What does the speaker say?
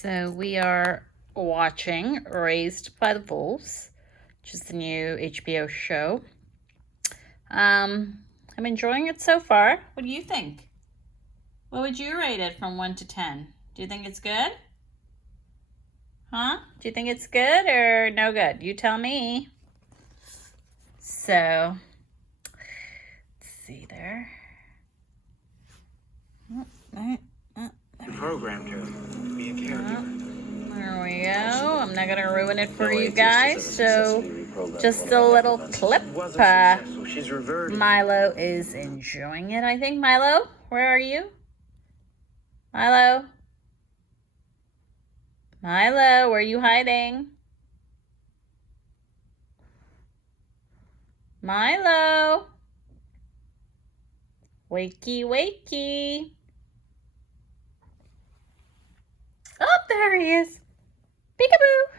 So we are watching Raised by the Wolves, which is the new HBO show. I'm enjoying it so far. What do you think? What would you rate it from 1 to 10? Do you think it's good? Huh? Do you think it's good or no good? You tell me. So, let's see there. You programmed her to be a caregiver. There we go. I'm not going to ruin it for you guys. So, just a little clip. She's reverted. Milo is enjoying it, I think. Milo, where are you? Milo? Milo, where are you hiding? Milo? Wakey, wakey. Oh, there he is. Peekaboo.